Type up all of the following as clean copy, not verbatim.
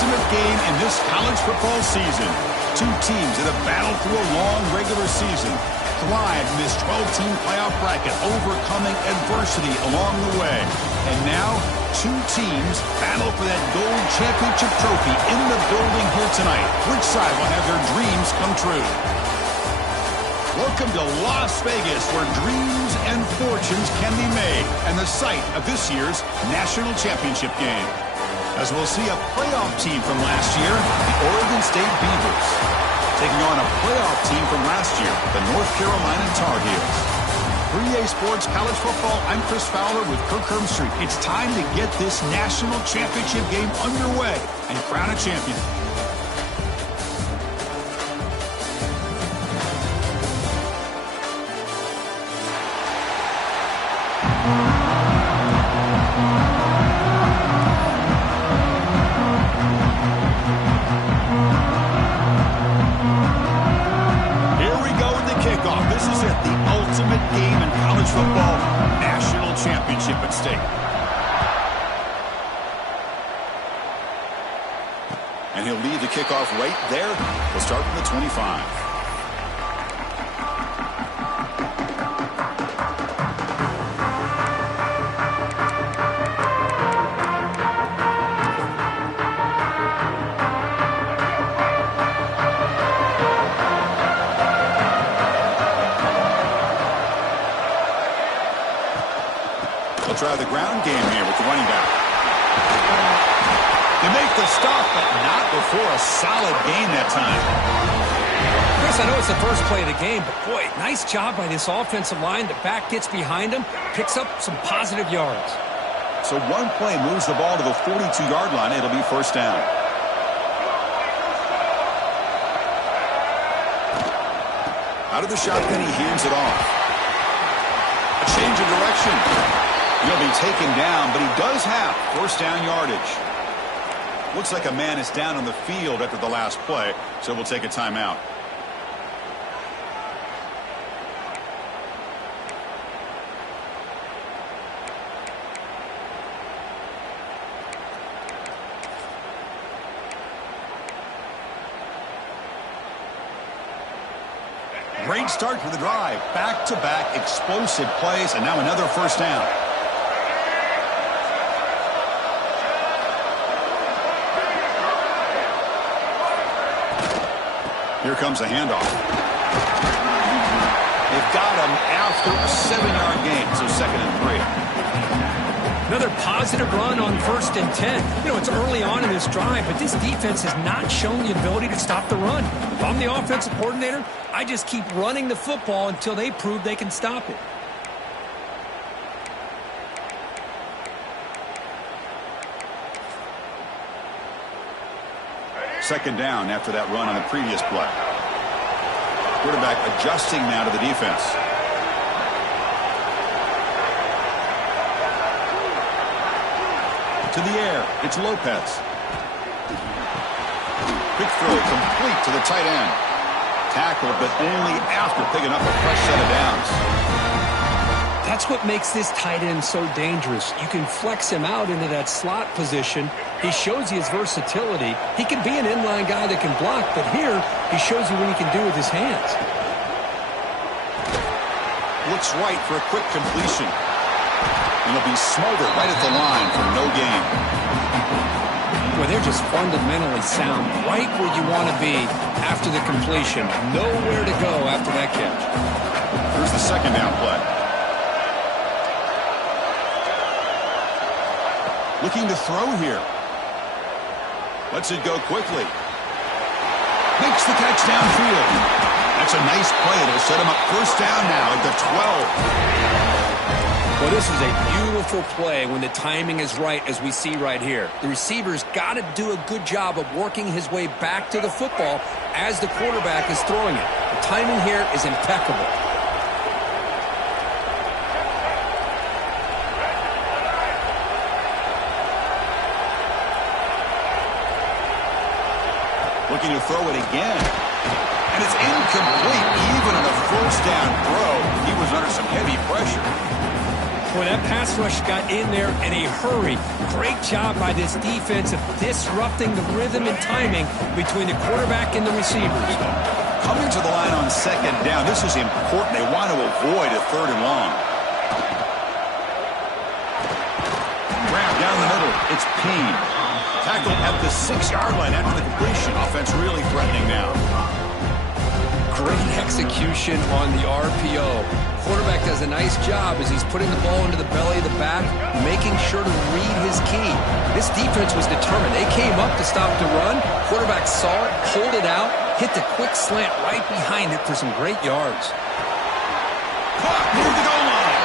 ultimate game in this college football season. Two teams that have battled through a long regular season, thrived in this 12-team playoff bracket, overcoming adversity along the way. And now, two teams battle for that gold championship trophy in the building here tonight. Which side will have their dreams come true? Welcome to Las Vegas, where dreams and fortunes can be made, and the site of this year's national championship game. As we'll see a playoff team from last year, the Oregon State Beavers, taking on a playoff team from last year, the North Carolina Tar Heels. 3A Sports College Football, I'm Chris Fowler with Kirk Herbstreit. It's time to get this national championship game underway and crown a champion. Football national championship at stake. And he'll lead the kickoff right there. We'll start from the 25. Try the ground game here with the running back. They make the stop, but not before a solid gain that time. Chris, I know it's the first play of the game, but boy, nice job by this offensive line. The back gets behind him, picks up some positive yards. So one play moves the ball to the 42-yard line. It'll be first down. Out of the shotgun, he hands it off. A change of direction. He'll be taken down, but he does have first down yardage. Looks like a man is down on the field after the last play, so we'll take a timeout. Great start for the drive. Back-to-back explosive plays, and now another first down. Here comes a handoff. They've got him after a 7-yard gain, so 2nd and 3. Another positive run on 1st and 10. You know, it's early on in this drive, but this defense has not shown the ability to stop the run. If I'm the offensive coordinator, I just keep running the football until they prove they can stop it. Second down after that run on the previous play. Quarterback adjusting now to the defense. To the air, it's Lopez. Quick throw complete to the tight end. Tackled, but only after picking up a fresh set of downs. That's what makes this tight end so dangerous. You can flex him out into that slot position. He shows you his versatility. He can be an inline guy that can block, but here he shows you what he can do with his hands. Looks right for a quick completion. And he'll be smothered right at the line for no gain. Boy, they're just fundamentally sound, right where you want to be after the completion. Nowhere to go after that catch. Here's the second down play. Looking to throw here. Lets it go quickly. Makes the catch downfield. That's a nice play. It'll set him up first down now at the 12. Well, this is a beautiful play when the timing is right, as we see right here. The receiver's got to do a good job of working his way back to the football as the quarterback is throwing it. The timing here is impeccable. Looking to throw it again. And it's incomplete. Even on a first down throw, he was under some heavy pressure. Boy, that pass rush got in there in a hurry. Great job by this defense of disrupting the rhythm and timing between the quarterback and the receivers. Coming to the line on second down, this is important. They want to avoid a third and long. Grab down the middle. It's Peen. Tackled at the 6-yard line after the completion. Offense really threatening now. Great execution on the RPO. Quarterback does a nice job as he's putting the ball into the belly of the back, making sure to read his key. This defense was determined. They came up to stop the run. Quarterback saw it, pulled it out, hit the quick slant right behind it for some great yards. Caught near the goal line.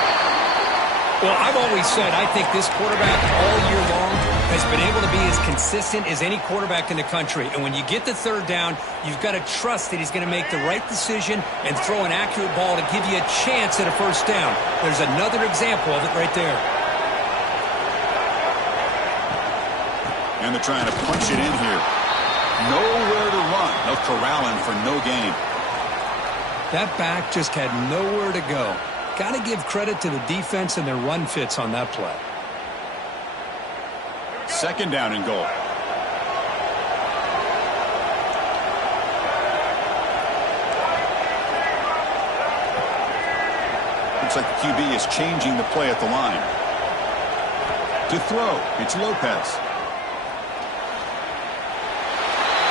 Well, I've always said I think this quarterback all year long has been able to be as consistent as any quarterback in the country. And when you get the third down, you've got to trust that he's going to make the right decision and throw an accurate ball to give you a chance at a first down. There's another example of it right there. And they're trying to punch it in here. Nowhere to run. They'll corral him for no gain. That back just had nowhere to go. Got to give credit to the defense and their run fits on that play. Second down and goal. Looks like the QB is changing the play at the line. To throw, it's Lopez.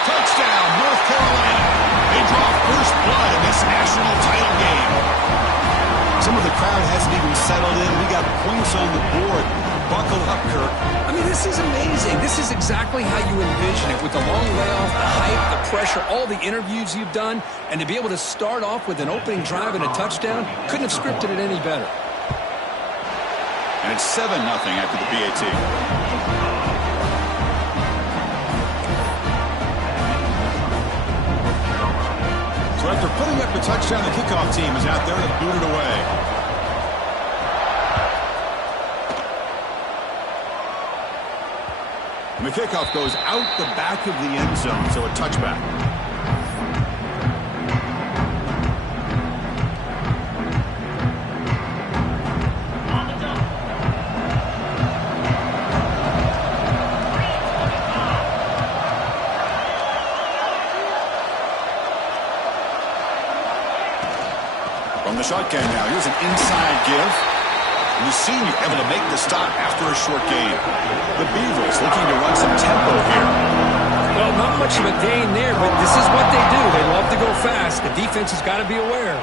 Touchdown, North Carolina. They draw first blood in this national title game. Some of the crowd hasn't even settled in. We got points on the board. Buckle up, Kirk. I mean, this is amazing. This is exactly how you envision it, with the long layoff, the hype, the pressure, all the interviews you've done, and to be able to start off with an opening drive and a touchdown, couldn't have scripted it any better. And it's 7-0 after the PAT. So after putting up the touchdown, the kickoff team is out there to boot it away. And the kickoff goes out the back of the end zone, so a touchback. From the shotgun now, here's an inside give. And the senior able to make the stop after a short gain. The Beavers looking to run some tempo here. Well, not much of a gain there, but this is what they do. They love to go fast. The defense has got to be aware.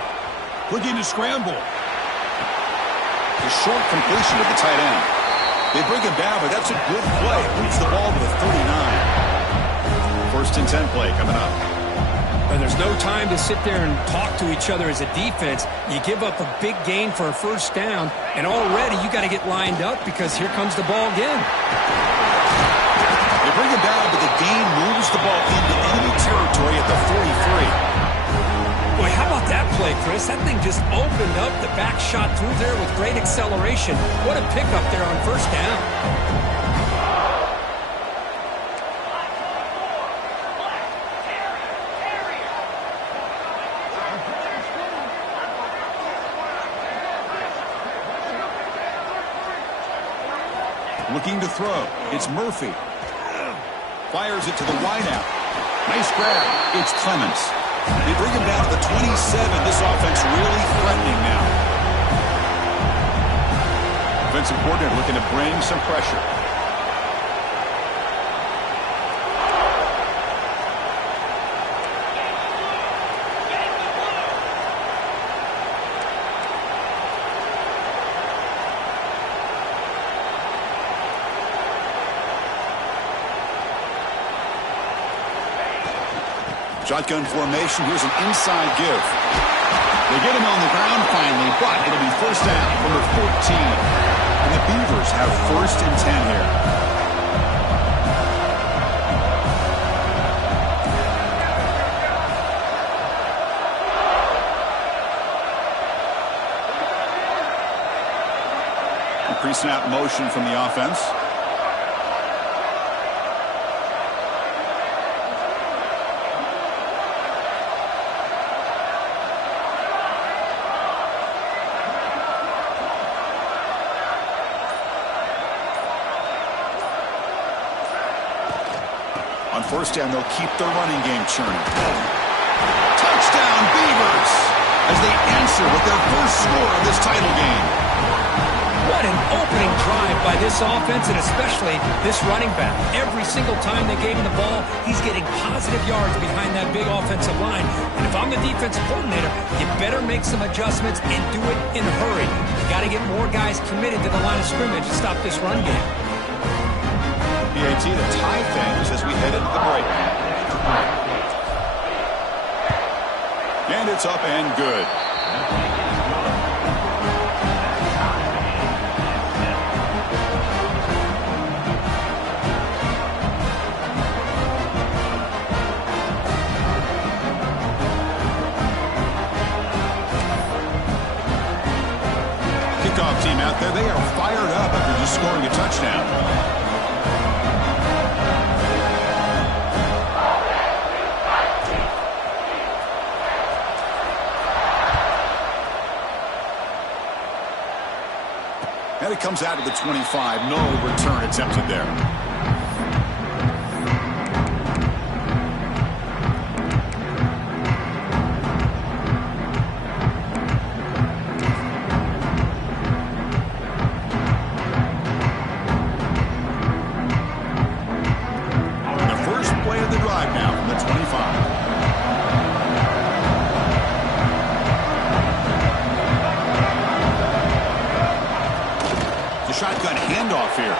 Looking to scramble. A short completion to the tight end. They bring him down, but that's a good play. Moves the ball to the 39. First and 10 play coming up. And there's no time to sit there and talk to each other as a defense. You give up a big gain for a first down, and already you got to get lined up because here comes the ball again. They bring him down, but the gain moves the ball into enemy territory at the 43. Boy, how about that play, Chris? That thing just opened up. The back shot through there with great acceleration. What a pickup there on first down. Looking to throw. It's Murphy. Fires it to the wideout. Nice grab. It's Clements. They bring him down to the 27. This offense really threatening now. Offensive coordinator looking to bring some pressure. Shotgun formation. Here's an inside give. They get him on the ground finally, but it'll be first down from the 14. And the Beavers have first and 10 here. Pre-snap motion from the offense. first down, they'll keep their running game churning. Touchdown, Beavers, as they answer with their first score of this title game. What an opening drive by this offense, and especially this running back. Every single time they gave him the ball, he's getting positive yards behind that big offensive line. And if I'm the defensive coordinator, you better make some adjustments and do it in a hurry. You got to get more guys committed to the line of scrimmage to stop this run game. PAT to tie things as we head into the break. And it's up and good. Kickoff team out there, they are fired up after just scoring a touchdown. And it comes out to the 25. No return attempted there. The first play of the drive now from the 25. Shotgun handoff here.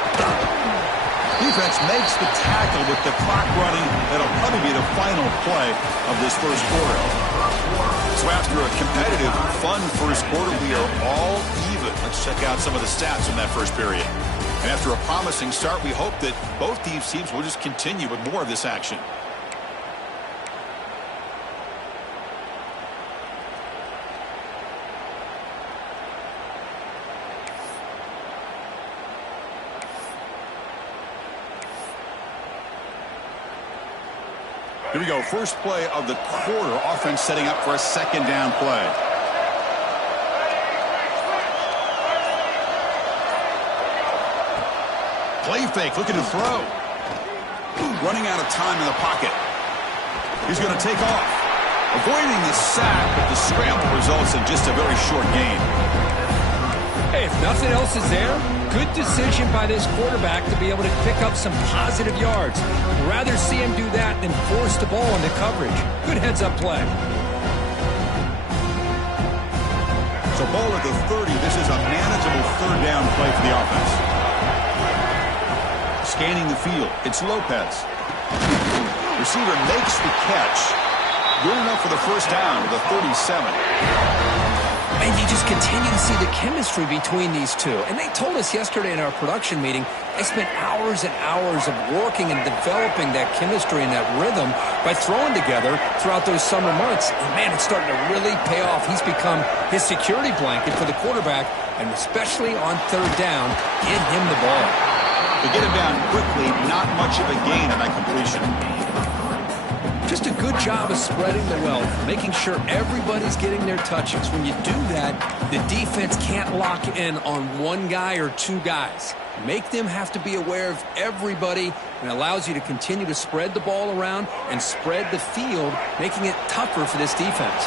Defense makes the tackle with the clock running. That'll probably be the final play of this first quarter. So after a competitive, fun first quarter, we are all even. Let's check out some of the stats from that first period. And after a promising start, we hope that both these teams will just continue with more of this action. Here we go. First play of the quarter. Offense setting up for a second down play. Play fake. Looking to throw. Running out of time in the pocket. He's going to take off. Avoiding the sack, but the scramble results in just a very short gain. Hey, if nothing else is there, good decision by this quarterback to be able to pick up some positive yards. Rather see him do that than force the ball into coverage. Good heads-up play. So ball at the 30. This is a manageable third down play for the offense. Scanning the field. It's Lopez. Receiver makes the catch. Good enough for the first down to the 37. And you just continue to see the chemistry between these two. And they told us yesterday in our production meeting, they spent hours and hours of working and developing that chemistry and that rhythm by throwing together throughout those summer months. And, man, it's starting to really pay off. He's become his security blanket for the quarterback, and especially on third down, get him the ball. To get him down quickly, not much of a gain on that completion. Just a good job of spreading the wealth, making sure everybody's getting their touches. When you do that, the defense can't lock in on one guy or two guys. Make them have to be aware of everybody, and allows you to continue to spread the ball around and spread the field, making it tougher for this defense.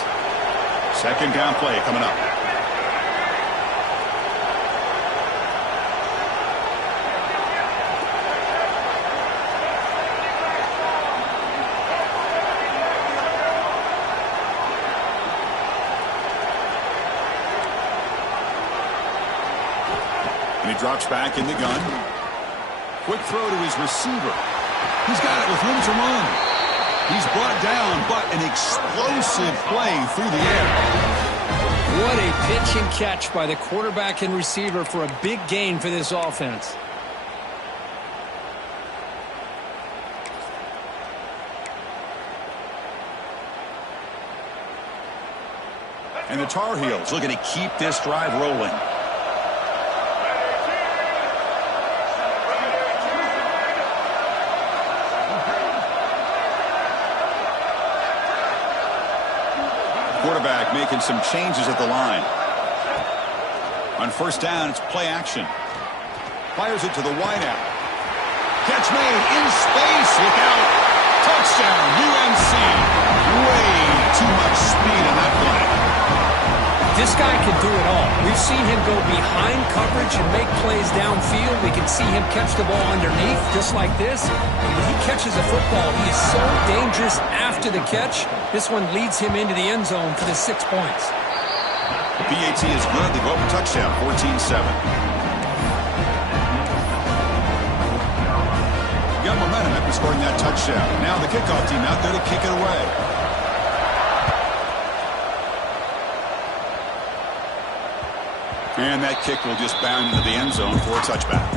Second down play coming up. And he drops back in the gun. Quick throw to his receiver. He's got it with room to run. He's brought down, but an explosive play through the air. What a pitch and catch by the quarterback and receiver for a big gain for this offense. And the Tar Heels looking to keep this drive rolling. Quarterback making some changes at the line. On first down, it's play action. Fires it to the wideout. Catch made in space. Look out. Touchdown, UNC. Way too much speed in that play. This guy can do it all. We've seen him go behind coverage and make plays downfield. We can see him catch the ball underneath, just like this. And when he catches a football, he is so dangerous after the catch. This one leads him into the end zone for the 6 points. The PAT is good. They go up a touchdown, 14-7. Got momentum after scoring that touchdown. Now the kickoff team out there to kick it away. And that kick will just bound into the end zone for a touchback.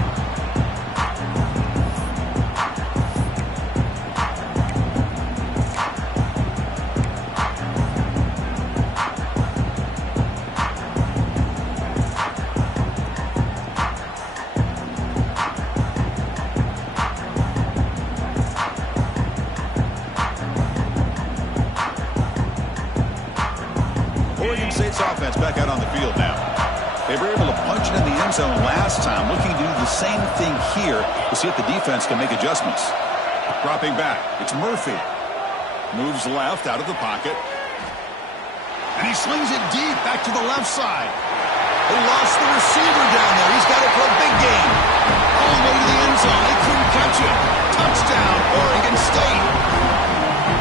Oregon State's offense back out on the field now. They were able to punch it in the end zone last time, looking to do the same thing here to see if the defense can make adjustments. Dropping back, it's Murphy. Moves left out of the pocket. And he slings it deep back to the left side. They lost the receiver down there. He's got it for a big gain. All the way to the end zone. They couldn't catch it. Touchdown, Oregon State.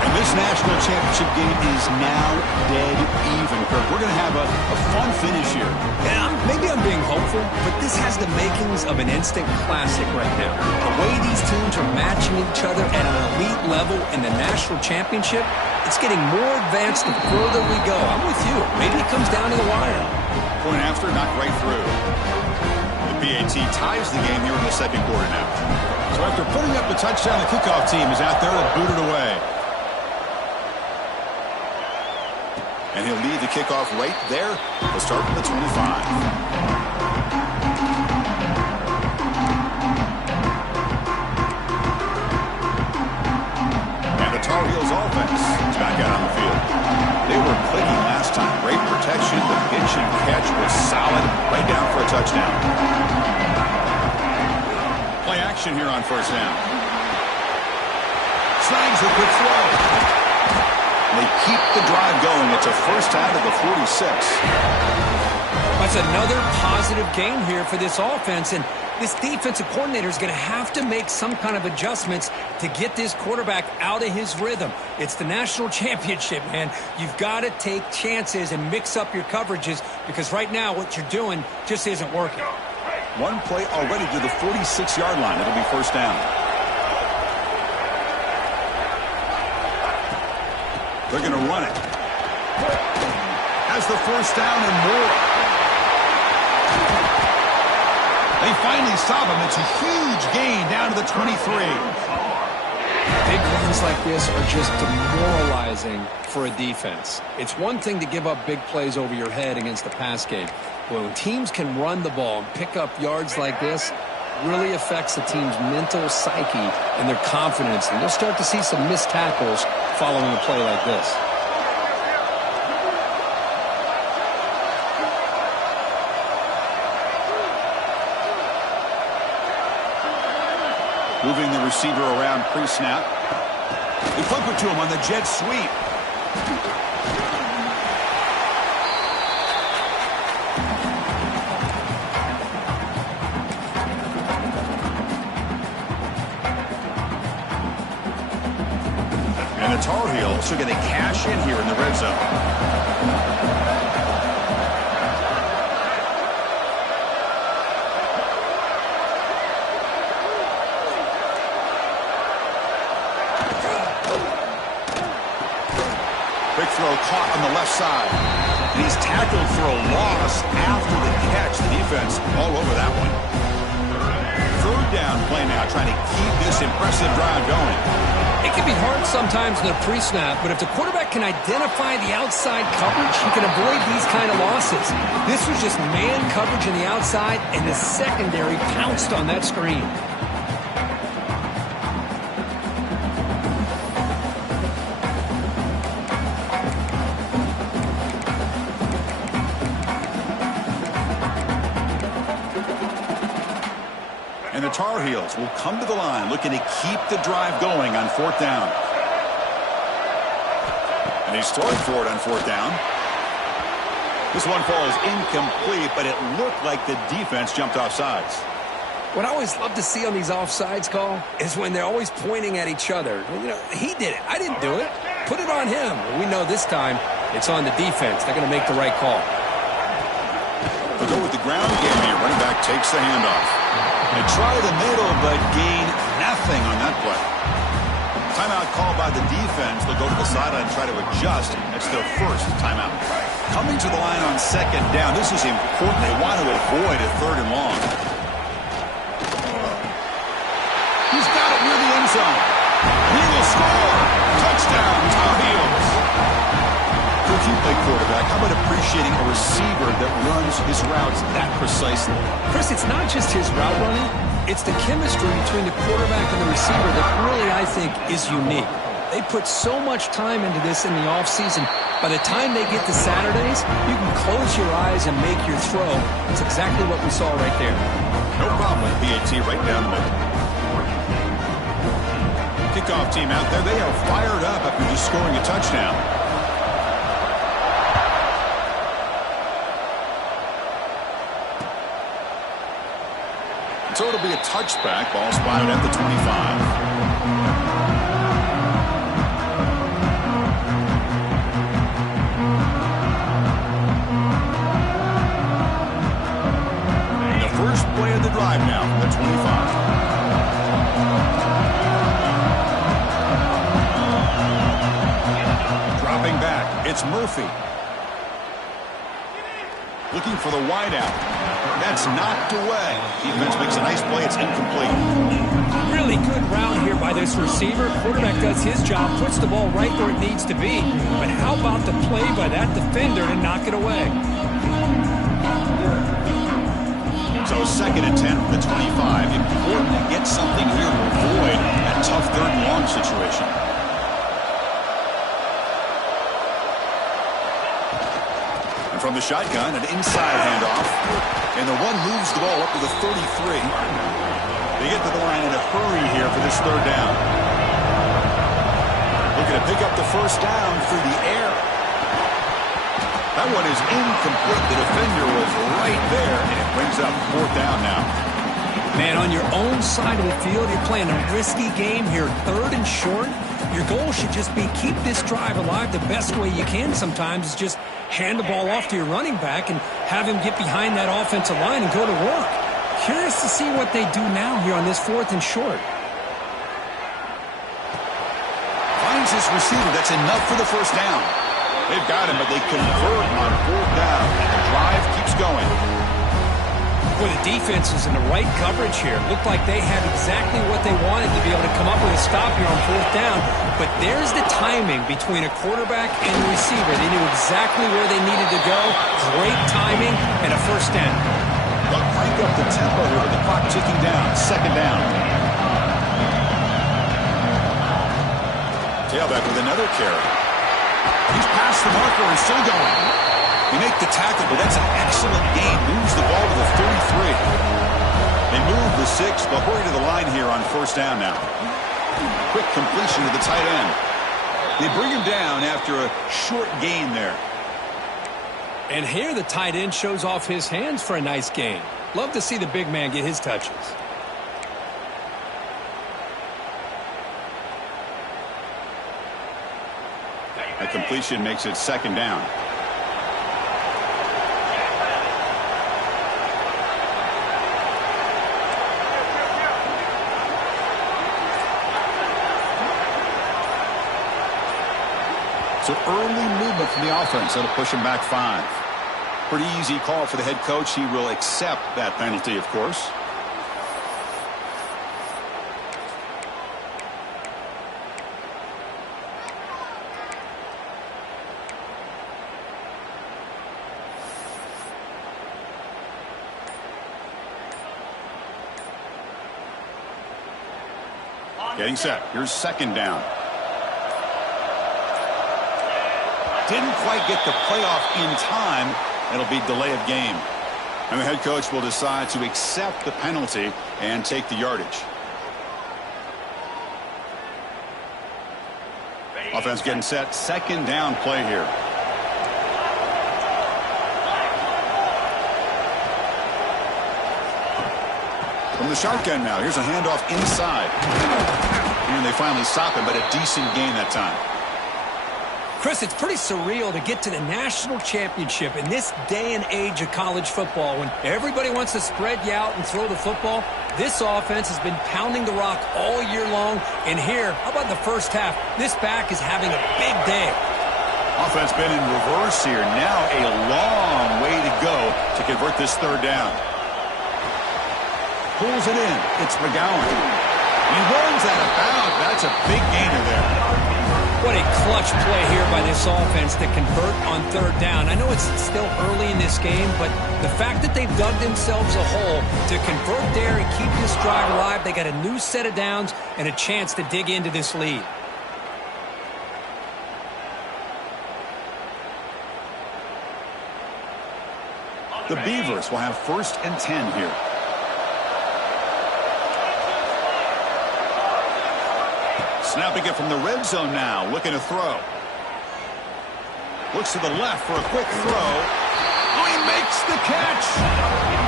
And this national championship game is now dead even, Kirk. We're going to have a fun finish here. Yeah, maybe I'm being hopeful, but this has the makings of an instant classic right now. The way these teams are matching each other at an elite level in the national championship, it's getting more advanced the further we go. I'm with you. Maybe it comes down to the wire. Point after, knocked right through. The PAT ties the game here in the second quarter now. So after putting up the touchdown, the kickoff team is out there to boot it away. And he'll lead the kickoff right there. He'll start from the 25. And the Tar Heels offense is back out on the field. They were clicking last time. Great protection. The pitch and catch was solid. Right down for a touchdown. Play action here on first down. Snags a quick throw. They keep the drive going. It's a first down at the 46. That's another positive game here for this offense, and this defensive coordinator is going to have to make some kind of adjustments to get this quarterback out of his rhythm. It's the national championship, man. You've got to take chances and mix up your coverages because right now what you're doing just isn't working. One play already to the 46-yard line. It'll be first down. They're going to run it. Has the first down and more. They finally stop him. It's a huge gain down to the 23. Big runs like this are just demoralizing for a defense. It's one thing to give up big plays over your head against the pass game. But when teams can run the ball and pick up yards like this, really affects the team's mental psyche and their confidence. And you'll start to see some missed tackles following a play like this. Moving the receiver around pre-snap. They flip it to him on the jet sweep. And the Tar Heels are going to cash in here in the red zone. Quick throw caught on the left side. And he's tackled for a loss after the catch. The defense all over that one. Third down play now, trying to keep this impressive drive going. It can be hard sometimes in the pre-snap, but if the quarterback can identify the outside coverage, he can avoid these kind of losses. This was just man coverage on the outside, and the secondary pounced on that screen. And the Tar Heels will come to the line looking to keep the drive going on fourth down. And he's throwing for it on fourth down. This one falls incomplete, but it looked like the defense jumped off sides. What I always love to see on these offsides call is when they're always pointing at each other. You know, he did it. I didn't do it. Put it on him. We know this time it's on the defense. They're going to make the right call. They'll go with the ground game here. Running back takes the handoff. They try the middle, but gain nothing on that play. Timeout called by the defense. They'll go to the sideline and try to adjust. That's their first timeout. Coming to the line on second down. This is important. They want to avoid a third and long. He's got it near the end zone. He will score. Touchdown, Tom Heels. Coach, you play quarterback. How about appreciating a receiver that runs his routes that precisely? Chris, it's not just his route running. It's the chemistry between the quarterback and the receiver that really, I think, is unique. They put so much time into this in the offseason. By the time they get to Saturdays, you can close your eyes and make your throw. It's exactly what we saw right there. No problem with PAT right down the middle. Kickoff team out there. They are fired up after just scoring a touchdown. So it'll be a touchback. Ball spotted at the 25. First play of the drive now from the 25. Dropping back, it's Murphy. Looking for the wideout. That's knocked away. Defense makes a nice play. It's incomplete. Really good route here by this receiver. Quarterback does his job, puts the ball right where it needs to be. But how about the play by that defender to knock it away? So second and 10 from the 25. Important to get something here to avoid that tough third and long situation. And from the shotgun, an inside handoff. And the one moves the ball up to the 33. They get to the line in a hurry here for this third down. Looking to pick up the first down through the air. That one is incomplete. The defender was right there, and it brings up fourth down now. Man, on your own side of the field, you're playing a risky game here. Third and short. Your goal should just be keep this drive alive the best way you can sometimes is just hand the ball off to your running back and have him get behind that offensive line and go to work. Curious to see what they do now here on this fourth and short. Finds his receiver. That's enough for the first down. They've got him, but they convert on fourth down, and the drive keeps going. Boy, the defense is in the right coverage here. Looked like they had exactly what they wanted to be able to come up with a stop here on fourth down. But there's the timing between a quarterback and the receiver. They knew exactly where they needed to go. Great timing and a first down. They'll crank up the tempo here with the clock ticking down. Second down. Tailback with another carry. He's past the marker and still going. He makes the tackle, but that's an excellent gain. Moves the ball to the 33. They move the 6, but hurry to the line here on first down now. Quick completion to the tight end. They bring him down after a short gain there. And here the tight end shows off his hands for a nice gain. Love to see the big man get his touches. That completion makes it second down. So early movement from the offense. That'll push him back 5. Pretty easy call for the head coach. He will accept that penalty, of course. Getting set. Here's second down. Didn't quite get the playoff in time. It'll be delay of game. And the head coach will decide to accept the penalty and take the yardage. Offense getting set. Second down play here. From the shotgun now. Here's a handoff inside. And they finally stop him, but a decent gain that time. Chris, it's pretty surreal to get to the national championship in this day and age of college football when everybody wants to spread you out and throw the football. This offense has been pounding the rock all year long. And here, how about the first half? This back is having a big day. Offense been in reverse here. Now a long way to go to convert this third down. Pulls it in. It's McGowan. He runs out of bounds. That's a big gainer there. What a clutch play here by this offense to convert on third down. I know it's still early in this game, but the fact that they've dug themselves a hole to convert there and keep this drive alive, they got a new set of downs and a chance to dig into this lead. The Beavers will have 1st and 10 here. Snapping it from the red zone now, looking to throw. Looks to the left for a quick throw. Oh, he makes the catch.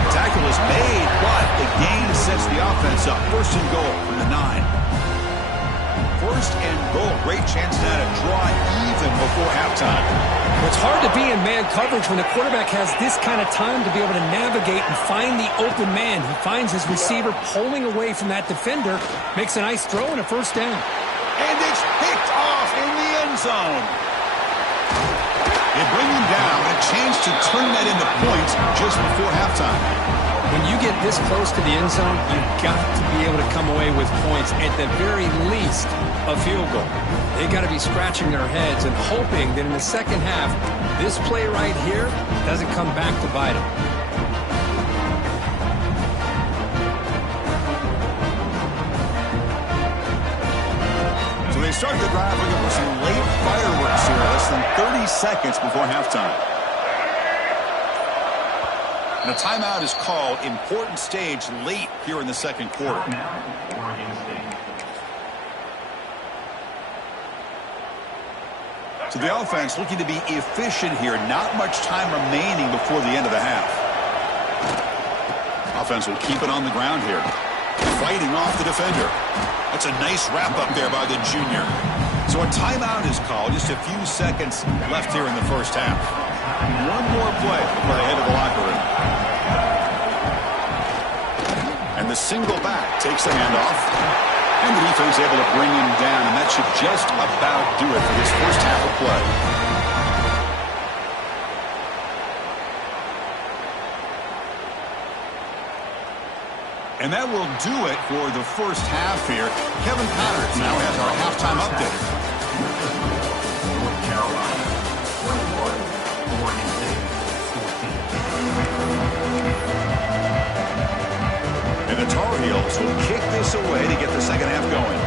Tackle is made, but the gain sets the offense up. 1st and goal from the 9. 1st and goal. Great chance now to draw even before halftime. It's hard to be in man coverage when the quarterback has this kind of time to be able to navigate and find the open man. He finds his receiver pulling away from that defender, makes a nice throw and a 1st down. And it's picked off in the end zone. They bring him down, a chance to turn that into points just before halftime. When you get this close to the end zone, you've got to be able to come away with points, at the very least, a field goal. They've got to be scratching their heads and hoping that in the second half, this play right here doesn't come back to bite them. They start the drive looking for some late fireworks here, less than 30 seconds before halftime. And a timeout is called. Important stage late here in the second quarter. So the offense looking to be efficient here. Not much time remaining before the end of the half. Offense will keep it on the ground here. Fighting off the defender. That's a nice wrap-up there by the junior. So a timeout is called. Just a few seconds left here in the first half. One more play before they head to the locker room. And the single back takes the handoff. And the defense able to bring him down. And that should just about do it for this first half of play. And that will do it for the first half here. Kevin Connors now has our halftime update. North Carolina, 21, Oregon State, 14. And the Tar Heels will kick this away to get the second half going.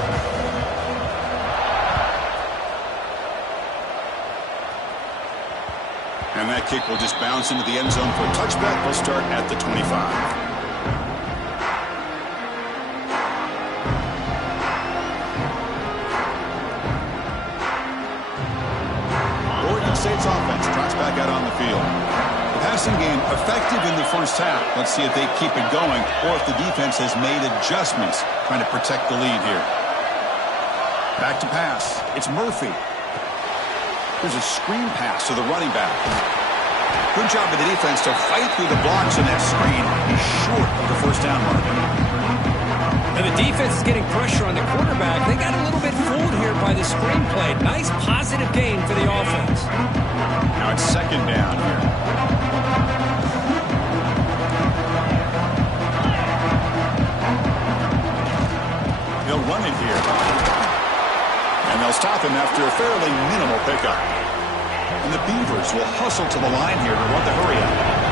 And that kick will just bounce into the end zone for a touchback. We'll start at the 25. State's offense trots back out on the field. The passing game effective in the first half. Let's see if they keep it going or if the defense has made adjustments trying to protect the lead here. Back to pass. It's Murphy. There's a screen pass to the running back. Good job by the defense to fight through the blocks in that screen. He's short of the first down mark. And the defense is getting pressure on the quarterback. They got a little bit fooled here by the screen play. Nice positive gain for the offense. Now it's second down here. They'll run it here. And they'll stop him after a fairly minimal pickup. And the Beavers will hustle to the line here to run the hurry up.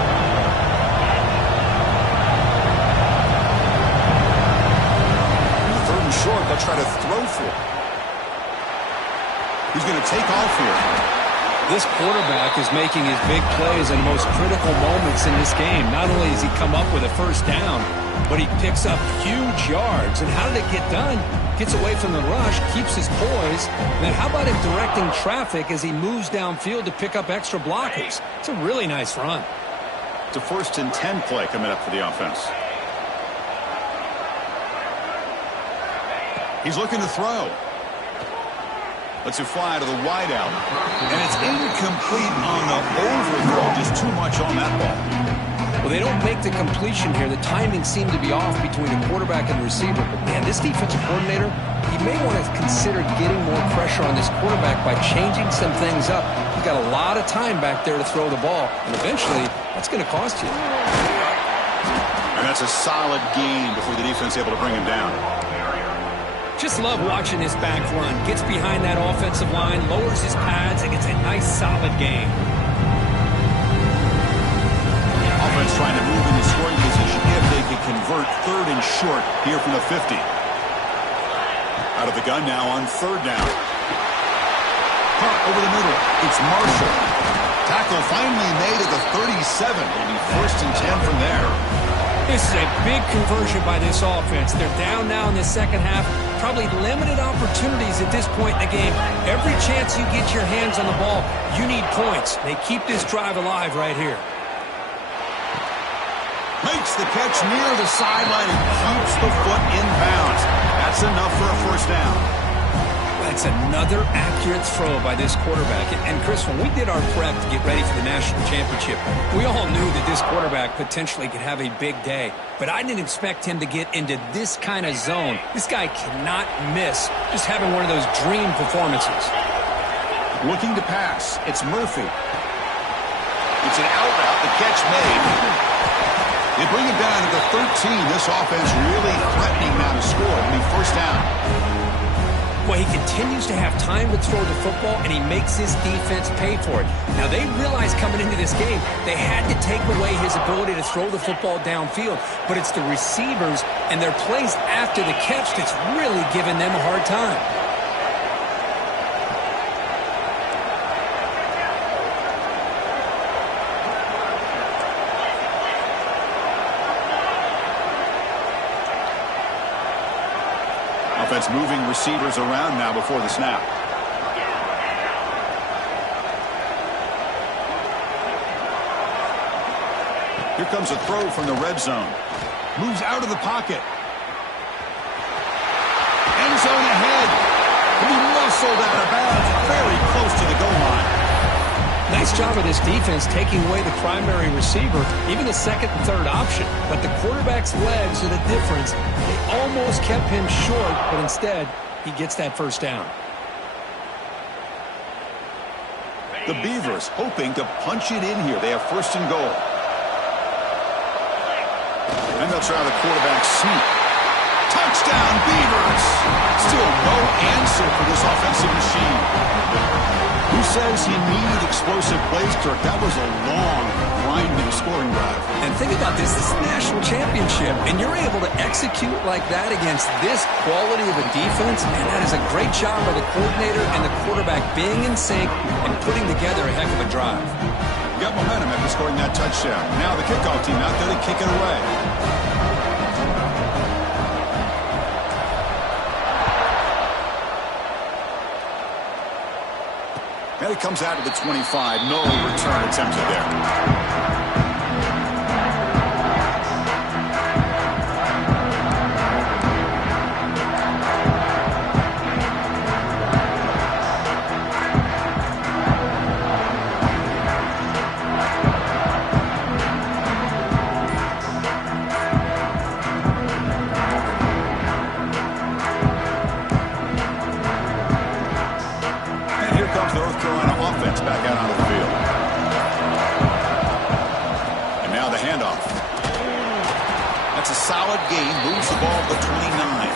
Short, they'll try to throw for it. He's going to take off here. This quarterback is making his big plays in the most critical moments in this game. Not only does he come up with a first down, but he picks up huge yards. And how did it get done? Gets away from the rush, keeps his poise. And then how about him directing traffic as he moves downfield to pick up extra blockers? It's a really nice run. It's a 1st and 10 play coming up for the offense. He's looking to throw. Lets it fly to the wideout. And it's incomplete on the overthrow. Just too much on that ball. Well, they don't make the completion here. The timing seemed to be off between the quarterback and the receiver. But, man, this defensive coordinator, he may want to consider getting more pressure on this quarterback by changing some things up. He's got a lot of time back there to throw the ball. And eventually, that's going to cost you. And that's a solid gain before the defense able to bring him down. Just love watching this back run. Gets behind that offensive line, lowers his pads, and gets a nice, solid gain. Offense trying to move into scoring position if they can convert 3rd and short here from the 50. Out of the gun now on 3rd down. Caught over the middle. It's Marshall. Tackle finally made at the 37. It'll be 1st and 10 from there. This is a big conversion by this offense. They're down now in the second half. Probably limited opportunities at this point in the game. Every chance you get your hands on the ball, you need points. They keep this drive alive right here. Makes the catch near the sideline and keeps the foot in bounds. That's enough for a 1st down. That's another accurate throw by this quarterback. And Chris, when we did our prep to get ready for the national championship, we all knew that this quarterback potentially could have a big day. But I didn't expect him to get into this kind of zone. This guy cannot miss just having one of those dream performances. Looking to pass. It's Murphy. It's an out route. The catch made. They bring him down to the 13. This offense really threatening now to score. It'll be 1st down. Well, he continues to have time to throw the football, and he makes his defense pay for it. Now, they realized coming into this game, they had to take away his ability to throw the football downfield. But it's the receivers and their plays after the catch that's really giving them a hard time. Offense moving receivers around now before the snap. Here comes a throw from the red zone. Moves out of the pocket. End zone ahead. He'll be muscled out of bounds very close to the goal line. Nice job of this defense taking away the primary receiver, even the 2nd and 3rd option. But the quarterback's legs are the difference. They almost kept him short, but instead, he gets that 1st down. The Beavers hoping to punch it in here. They have 1st and goal. And they'll try the quarterback sneak. Touchdown, Beavers! Still no answer for this offensive machine. Who says you need explosive plays, Kirk? That was a long, grinding scoring drive. And think about this. This is the national championship, and you're able to execute like that against this quality of a defense. Man, that is a great job by the coordinator and the quarterback being in sync and putting together a heck of a drive. You got momentum after scoring that touchdown. Now the kickoff team out there to kick it away. And it comes out to the 25. No return attempted there. Back out onto the field. And now the handoff. That's a solid gain. Moves the ball to 29.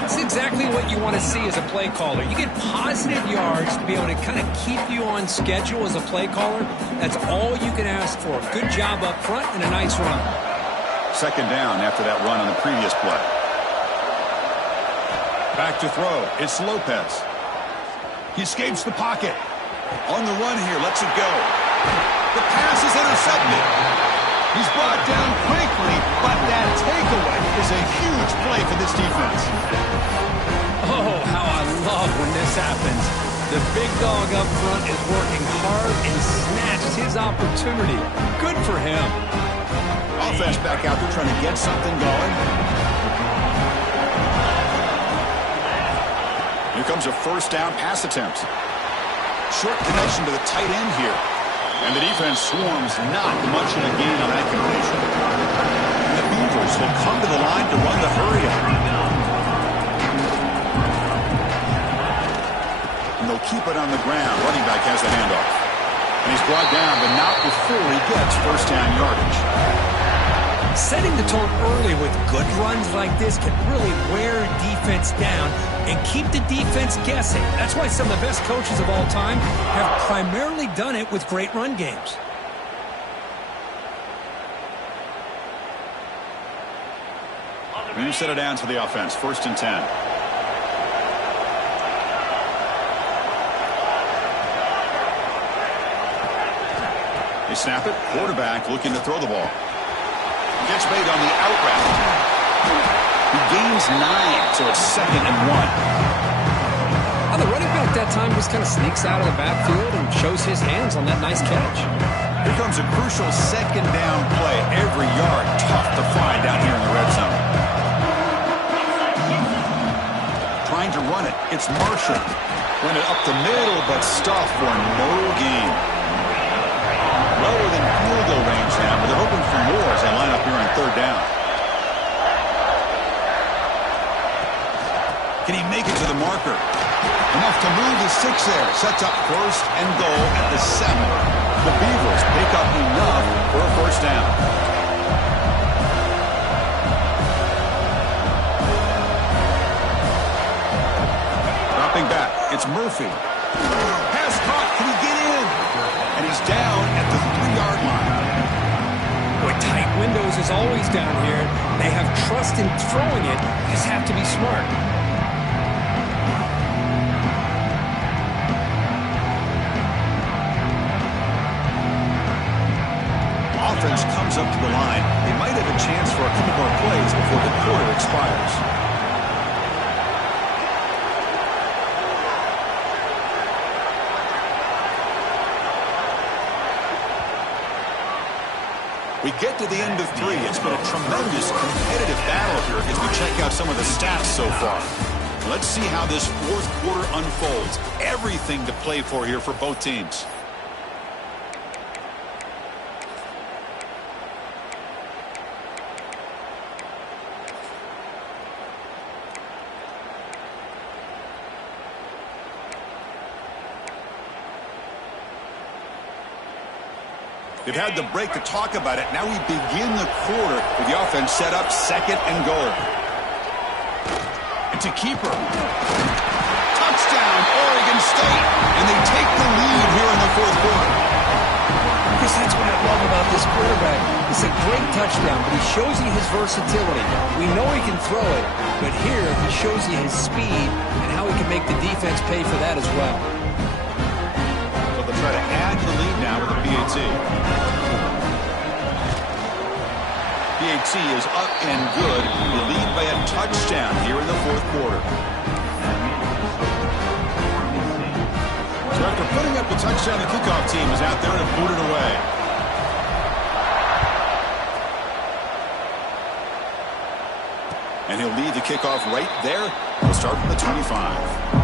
That's exactly what you want to see as a play caller. You get positive yards to be able to kind of keep you on schedule as a play caller. That's all you can ask for. Good job up front and a nice run. 2nd down after that run on the previous play. Back to throw. It's Lopez. He escapes the pocket. On the run here, lets it go. The pass is intercepted. He's brought down quickly, but that takeaway is a huge play for this defense. Oh, how I love when this happens. The big dog up front is working hard and snatched his opportunity. Good for him. Offense back out there trying to get something going. Here comes a first down pass attempt. Short connection to the tight end here. And the defense swarms not much of a gain on that completion. And the Beavers will come to the line to run the hurry-up. And they'll keep it on the ground. Running back has the handoff. And he's brought down, but not before he gets first down yardage. Setting the tone early with good runs like this can really wear a defense down and keep the defense guessing. That's why some of the best coaches of all time have primarily done it with great run games. New set of downs for the offense. 1st and 10. They snap it. Quarterback looking to throw the ball. Gets made on the out route. He gains 9, so it's 2nd and 1. The running back that time just kind of sneaks out of the backfield and shows his hands on that nice catch. Here comes a crucial 2nd down play. Every yard tough to find down here in the red zone. Trying to run it. It's Marshall. Run it up the middle, but stuffed for no gain. Lower than field goal range now, but they're hoping for more as they line up here on 3rd down. Can he make it to the marker? Enough to move the 6 there. Sets up 1st and goal at the 7. The Beavers pick up enough for a 1st down. Dropping back. It's Murphy. Pass caught. Can he get in? And he's down at the 3-yard line. Boy, tight windows is always down here. They have trust in throwing it. You just have to be smart. Offense comes up to the line. They might have a chance for a couple more plays before the quarter expires. We get to the end of 3. It's been a tremendous competitive battle here as we check out some of the stats so far. Let's see how this 4th quarter unfolds. Everything to play for here for both teams. They've had the break to talk about it. Now we begin the quarter with the offense set up 2nd and goal. It's a keeper. Touchdown, Oregon State. And they take the lead here in the 4th quarter. Chris, that's what I love about this quarterback. It's a great touchdown, but he shows you his versatility. We know he can throw it, but here he shows you his speed and how he can make the defense pay for that as well. They'll try to add to the lead now with a PAT. PAT is up and good. The lead by a touchdown here in the 4th quarter. So after putting up the touchdown, the kickoff team is out there to boot it away. And he'll lead the kickoff right there. We'll start from the 25.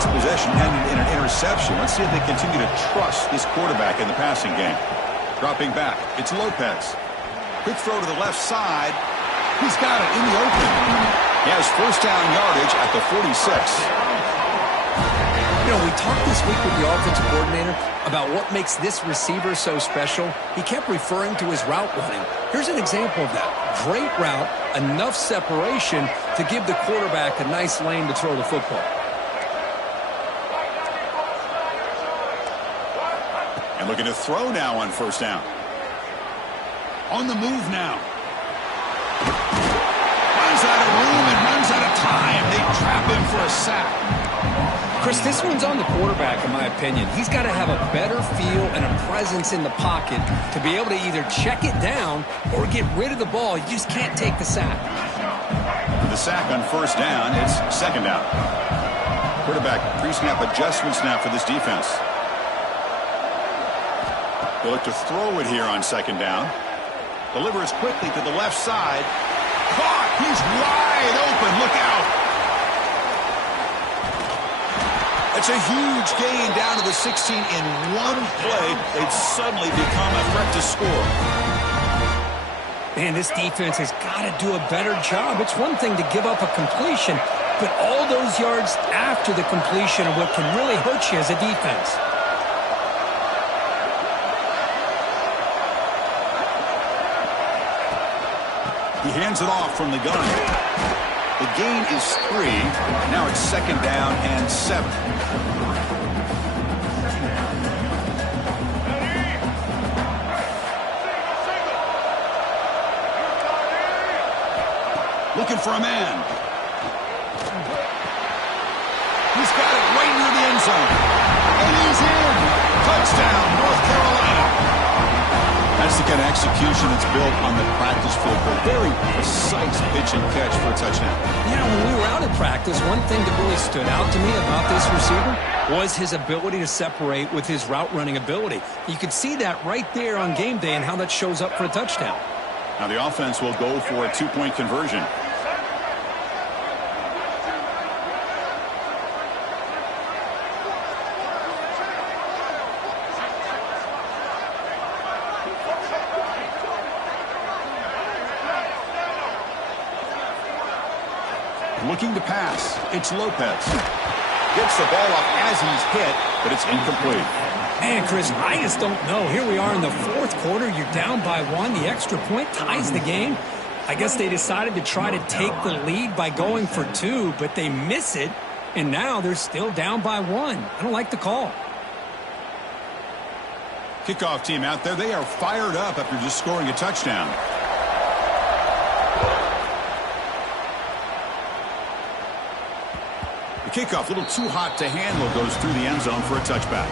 Possession ended in an interception. Let's see if they continue to trust this quarterback in the passing game. Dropping back, it's Lopez. Quick throw to the left side. He's got it in the open. He has 1st down yardage at the 46. You know, we talked this week with the offensive coordinator about what makes this receiver so special. He kept referring to his route running. Here's an example of that. Great route, enough separation to give the quarterback a nice lane to throw the football. Looking to throw now on first down. On the move now. Runs out of room and runs out of time. They trap him for a sack. Chris, this one's on the quarterback, in my opinion. He's got to have a better feel and a presence in the pocket to be able to either check it down or get rid of the ball. You just can't take the sack. The sack on first down. It's second down. Quarterback pre-snap adjustments now for this defense. They look to throw it here on second down. Delivers quickly to the left side. Caught. He's wide open. Look out. It's a huge gain down to the 16 in one play. They've suddenly become a threat to score. Man, this defense has got to do a better job. It's one thing to give up a completion, but all those yards after the completion are what can really hurt you as a defense. He hands it off from the gun. The gain is 3. Now it's second down and 7. Looking for a man. He's got it right near the end zone. And he's in. Touchdown, North Carolina. That's the kind of execution that's built on the practice field. A very precise pitch and catch for a touchdown. You know, when we were out in practice, one thing that really stood out to me about this receiver was his ability to separate with his route running ability. You could see that right there on game day and how that shows up for a touchdown. Now the offense will go for a two-point conversion. Looking to pass. It's Lopez. Gets the ball up as he's hit, but it's incomplete. Man, Chris, I just don't know. Here we are in the fourth quarter. You're down by 1. The extra point ties the game. I guess they decided to try to take the lead by going for 2, but they miss it, and now they're still down by 1. I don't like the call. Kickoff team out there. They are fired up after just scoring a touchdown. The kickoff, a little too hot to handle, goes through the end zone for a touchback.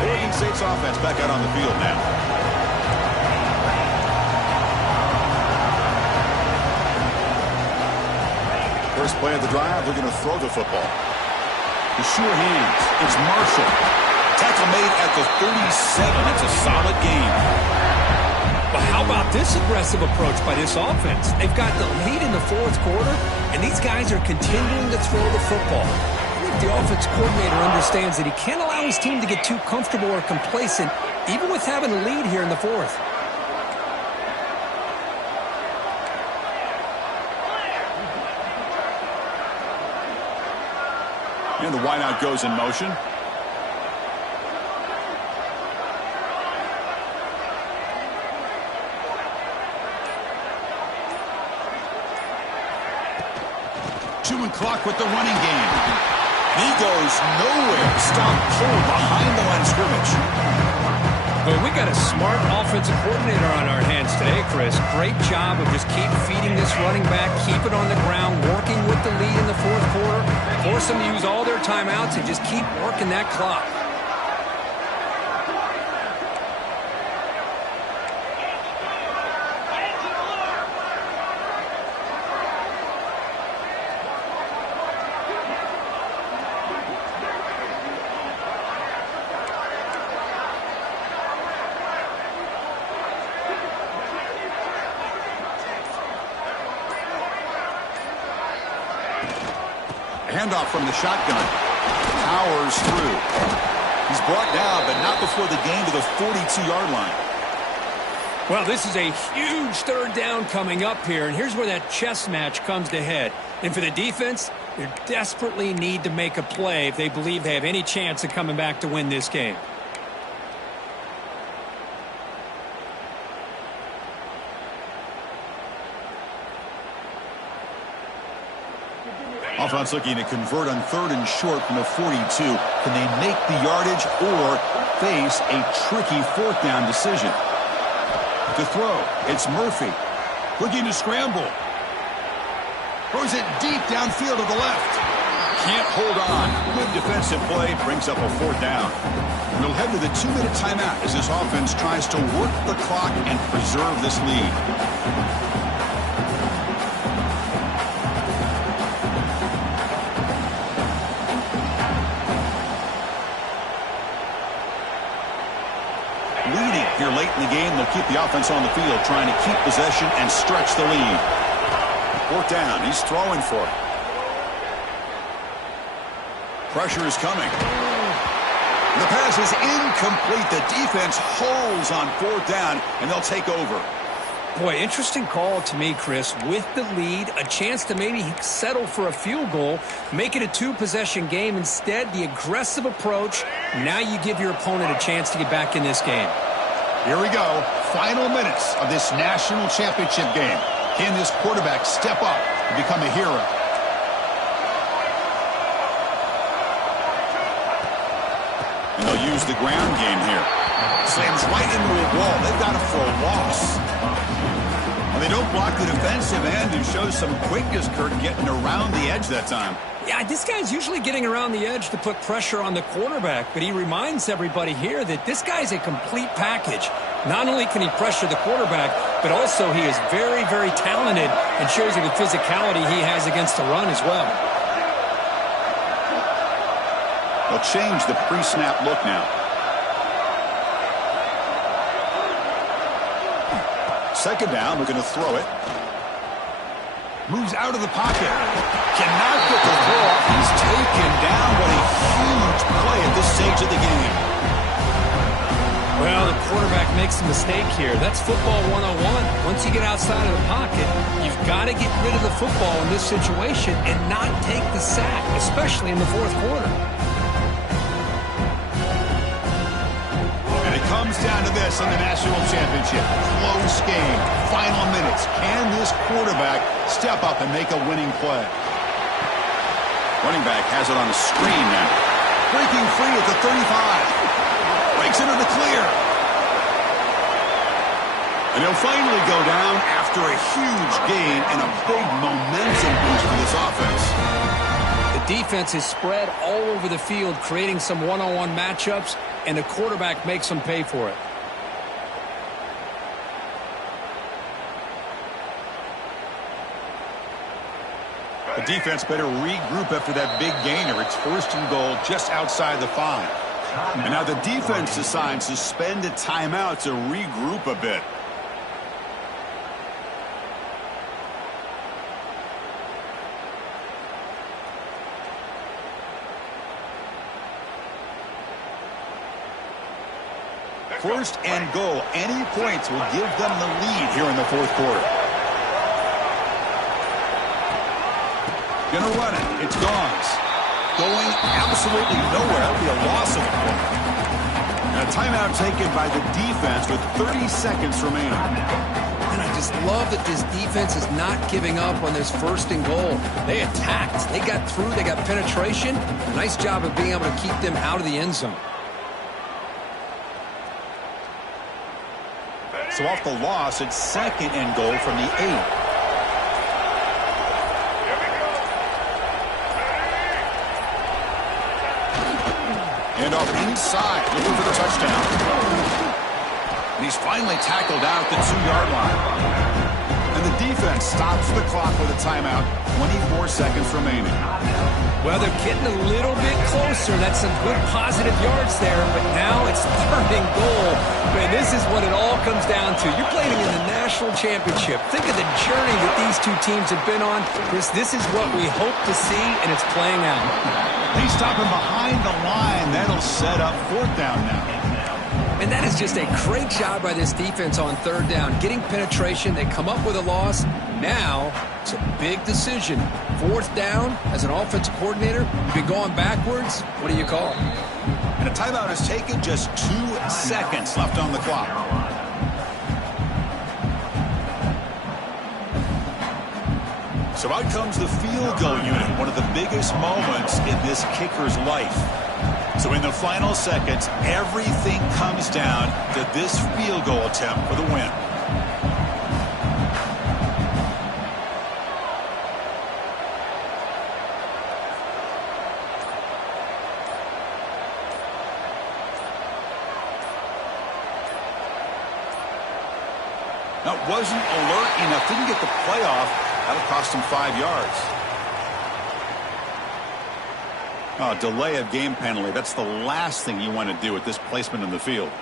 Oregon State's offense back out on the field now. First play of the drive, they're going to throw the football. The sure hands. It's Marshall. Tackle made at the 37. That's a solid gain. But how about this aggressive approach by this offense? They've got the lead in the fourth quarter, and these guys are continuing to throw the football. I think the offense coordinator understands that he can't allow his team to get too comfortable or complacent, even with having a lead here in the fourth. And the wideout goes in motion. Chewing clock with the running game. He goes nowhere. Stop pulled behind the line of scrimmage. Well, we got a smart offensive coordinator on our hands today, Chris. Great job of just keep feeding this running back, keep it on the ground, working with the lead in the fourth quarter, force them to use all their timeouts and just keep working that clock. Handoff from the shotgun. Powers through. He's brought down, but not before the gain to the 42-yard line. Well, this is a huge third down coming up here, and here's where that chess match comes to head. And for the defense, they desperately need to make a play if they believe they have any chance of coming back to win this game. Offense looking to convert on 3rd and short from the 42. Can they make the yardage or face a tricky 4th down decision? To throw, it's Murphy. Looking to scramble. Throws it deep downfield to the left. Can't hold on. Good defensive play. Brings up a 4th down. We'll head to the 2-minute timeout as this offense tries to work the clock and preserve this lead. Leading here late in the game, they'll keep the offense on the field, trying to keep possession and stretch the lead. 4th down, he's throwing for it. Pressure is coming. The pass is incomplete. The defense holds on 4th down, and they'll take over. Boy, interesting call to me, Chris. With the lead, a chance to maybe settle for a field goal, make it a 2-possession game. Instead, the aggressive approach. Now you give your opponent a chance to get back in this game. Here we go. Final minutes of this national championship game. Can this quarterback step up and become a hero? And they'll use the ground game here. Slams right into a wall. They've got it for a loss. Well, they don't block the defensive end and show some quickness, Kurt, getting around the edge that time. Yeah, this guy's usually getting around the edge to put pressure on the quarterback, but he reminds everybody here that this guy's a complete package. Not only can he pressure the quarterback, but also he is very, very talented and shows you the physicality he has against the run as well. They'll change the pre-snap look now. Second down, we're going to throw it. Moves out of the pocket. Cannot get the throw off. He's taken down. What a huge play at this stage of the game. Well, the quarterback makes a mistake here. That's football 101. Once you get outside of the pocket, you've got to get rid of the football in this situation and not take the sack, especially in the 4th quarter. And it comes down to this in the national championship. Close game. Final minutes. Can this quarterback step up and make a winning play? Running back has it on the screen now. Breaking free at the 35. Breaks into the clear. And he'll finally go down after a huge gain and a big momentum boost for this offense. The defense is spread all over the field, creating some one-on-one matchups, and the quarterback makes them pay for it. The defense better regroup after that big gainer. It's 1st and goal just outside the 5. And now the defense decides to spend a timeout to regroup a bit. First and goal. Any points will give them the lead here in the 4th quarter. Gonna run it. It's Gauze. Going absolutely nowhere. That'll be a loss of a point. And a timeout taken by the defense with 30 seconds remaining. And I just love that this defense is not giving up on this 1st and goal. They attacked. They got through. They got penetration. Nice job of being able to keep them out of the end zone. So off the loss, it's 2nd and goal from the 8. And off inside, looking for the touchdown. And he's finally tackled out at the 2-yard line. And the defense stops the clock with a timeout. 24 seconds remaining. Well, they're getting a little bit closer. That's some good positive yards there, but now it's 3rd and goal. Man, this is what it all comes down to. You're playing in the national championship. Think of the journey that these two teams have been on. This is what we hope to see, and it's playing out. They stop him behind the line. That'll set up 4th down now. And that is just a great job by this defense on 3rd down. Getting penetration, they come up with a loss. Now, it's a big decision. 4th down, as an offensive coordinator, you've been going backwards. What do you call? And a timeout is taken, just 2 seconds left on the clock. So out comes the field goal unit, one of the biggest moments in this kicker's life. So in the final seconds, everything comes down to this field goal attempt for the win. That wasn't alert enough. Didn't get the playoff. That'll cost him 5 yards. Oh, delay of game penalty. That's the last thing you want to do with this placement in the field.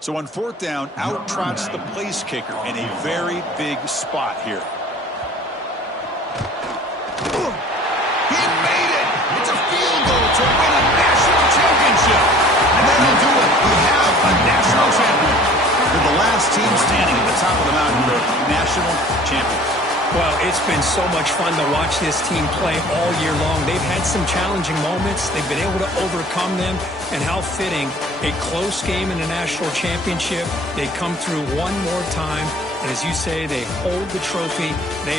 So on fourth down, out trots the place kicker in a very big spot here. He made it! It's a field goal to win a national championship. And that'll do it. We have a national champion. They're the last team standing at the top of the mountain for national champions. Well, it's been so much fun to watch this team play all year long. They've had some challenging moments. They've been able to overcome them. And how fitting, a close game in a national championship. They come through one more time. And as you say, they hold the trophy. They